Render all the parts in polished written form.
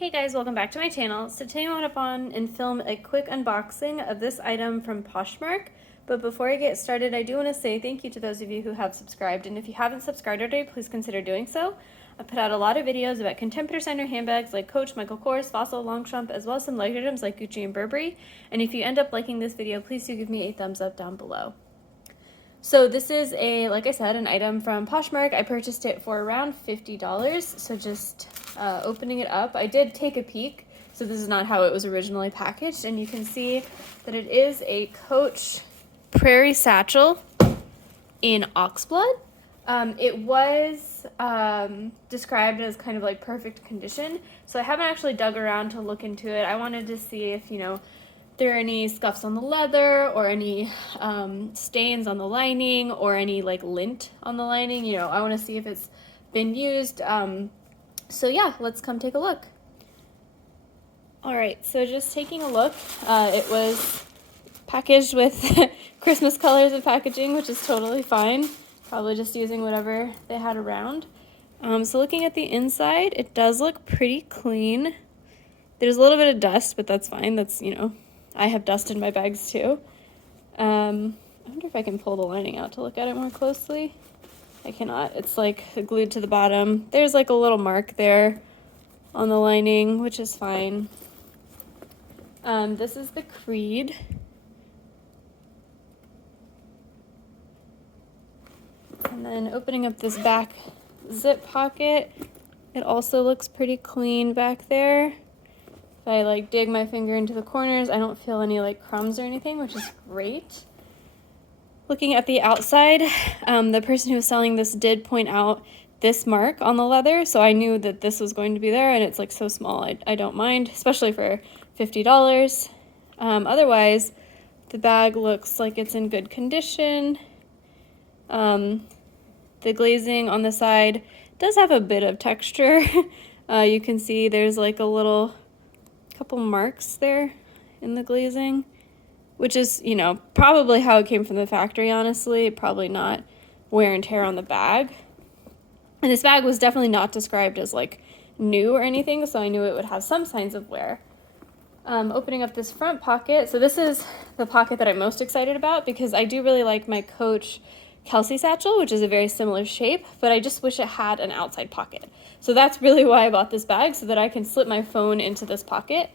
Hey guys, welcome back to my channel. So today I want to on and film a quick unboxing of this item from Poshmark. But before I get started, I do want to say thank you to those of you who have subscribed. And if you haven't subscribed already, please consider doing so. I put out a lot of videos about contemporary designer handbags like Coach, Michael Kors, Fossil, Longchamp, as well as some luxury items like Gucci and Burberry. And if you end up liking this video, please do give me a thumbs up down below. So this is like I said, an item from Poshmark. I purchased it for around $50. So just opening it up, I did take a peek. So this is not how it was originally packaged. And you can see that it is a Coach Prarie Satchel in Oxblood. It was described as kind of like perfect condition. So I haven't actually dug around to look into it. I wanted to see if, there are any scuffs on the leather or any stains on the lining or any like lint on the lining. I want to see if it's been used. So yeah, let's come take a look. All right, so just taking a look, it was packaged with Christmas colors of packaging, which is totally fine. Probably just using whatever they had around. So looking at the inside, it does look pretty clean. There's a little bit of dust, but that's fine. That's, I have dust in my bags too. I wonder if I can pull the lining out to look at it more closely. I cannot. It's like glued to the bottom. There's like a little mark there on the lining, which is fine. This is the creed. And then opening up this back zip pocket, it also looks pretty clean back there. If I dig my finger into the corners, I don't feel any crumbs or anything, which is great. Looking at the outside, the person who was selling this did point out this mark on the leather, so I knew that this was going to be there, and it's so small. I don't mind, especially for $50. Otherwise, the bag looks like it's in good condition. The glazing on the side does have a bit of texture. You can see there's couple marks there in the glazing, which is, probably how it came from the factory, honestly. Probably not wear and tear on the bag. And this bag was definitely not described as new or anything, so I knew it would have some signs of wear. Opening up this front pocket, so this is the pocket that I'm most excited about because I do really like my Coach Kelsey satchel, which is a very similar shape, but I just wish it had an outside pocket. So that's really why I bought this bag, so that I can slip my phone into this pocket.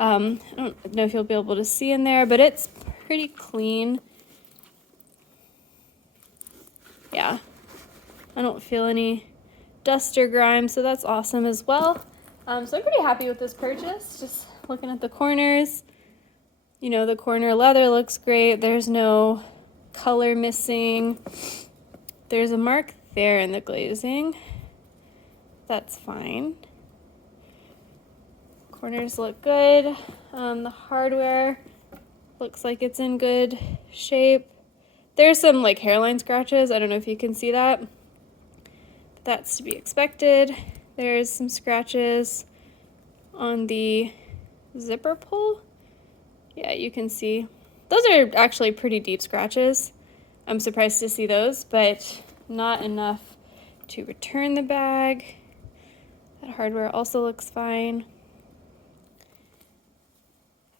I don't know if you'll be able to see in there, but it's pretty clean. Yeah, I don't feel any dust or grime, so that's awesome as well. So I'm pretty happy with this purchase. Just looking at the corners, the corner leather looks great. There's no color missing. There's a mark there in the glazing. That's fine. Corners look good. The hardware looks like it's in good shape. There's some hairline scratches. I don't know if you can see that. But that's to be expected. There's some scratches on the zipper pull. Yeah, you can see. Those are actually pretty deep scratches. I'm surprised to see those, but not enough to return the bag. That hardware also looks fine.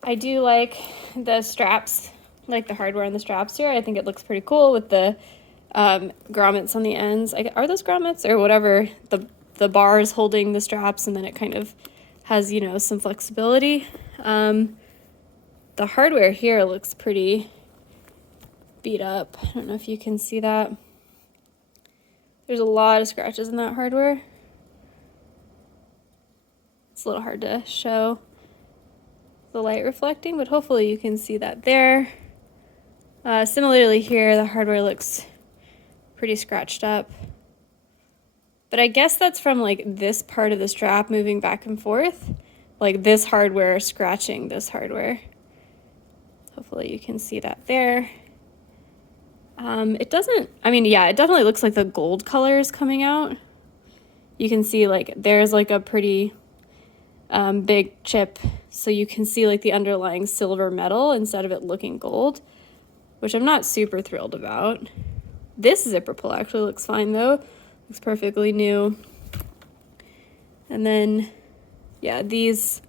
I do like the straps, the hardware on the straps here. I think it looks pretty cool with the grommets on the ends. Are those grommets or whatever? The bars holding the straps, and then it kind of has, some flexibility. The hardware here looks pretty beat up. I don't know if you can see that. There's a lot of scratches in that hardware. It's a little hard to show the light reflecting, but hopefully you can see that there. Similarly here, the hardware looks pretty scratched up. But I guess that's from this part of the strap moving back and forth. This hardware scratching this hardware. Hopefully you can see that there. It doesn't, it definitely looks like the gold color is coming out. You can see there's a pretty big chip, so you can see the underlying silver metal instead of it looking gold, which I'm not super thrilled about. This zipper pull actually looks fine though. Looks perfectly new. And then yeah, these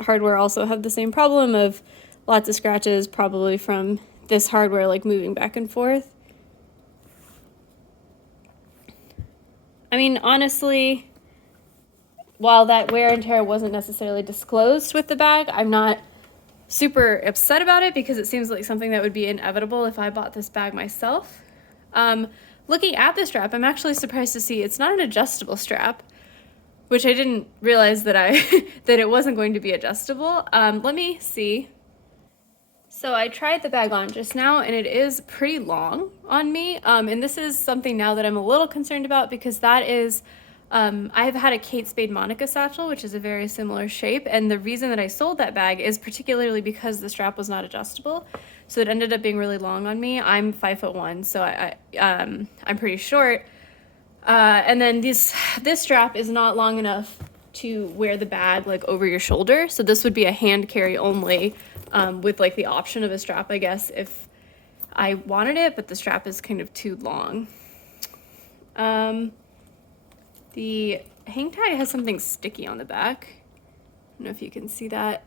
hardware also have the same problem of lots of scratches, probably from this hardware like moving back and forth. I mean, honestly, while that wear and tear wasn't necessarily disclosed with the bag, I'm not super upset about it because it seems like something that would be inevitable if I bought this bag myself. Looking at the strap, I'm actually surprised to see it's not an adjustable strap, which I didn't realize that that it wasn't going to be adjustable. Let me see. So I tried the bag on just now, and it is pretty long on me. And this is something now that I'm a little concerned about because that is, I've had a Kate Spade Monica satchel, which is a very similar shape. And the reason that I sold that bag is particularly because the strap was not adjustable. So it ended up being really long on me. I'm 5'1", so I'm pretty short. And then this strap is not long enough to wear the bag like over your shoulder. So this would be a hand carry only, with like the option of a strap, I guess, if I wanted it, but the strap is kind of too long. The hang tag has something sticky on the back. I don't know if you can see that.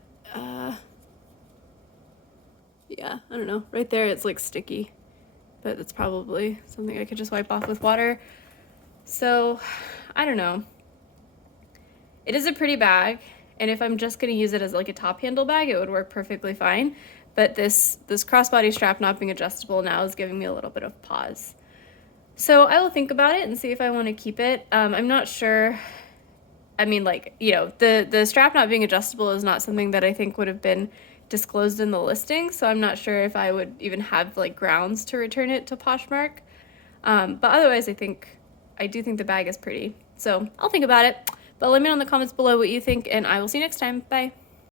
Yeah, I don't know. Right there, it's like sticky, but it's probably something I could just wipe off with water. So, I don't know. It is a pretty bag, and if I'm just gonna use it as like a top handle bag, it would work perfectly fine. But this crossbody strap not being adjustable now is giving me a little bit of pause. So I will think about it and see if I want to keep it. I'm not sure. I mean, like, you know, the strap not being adjustable is not something that I think would have been disclosed in the listing, so I'm not sure if I would even have like grounds to return it to Poshmark. But otherwise, I do think the bag is pretty. So I'll think about it. But let me know in the comments below what you think, and I will see you next time. Bye.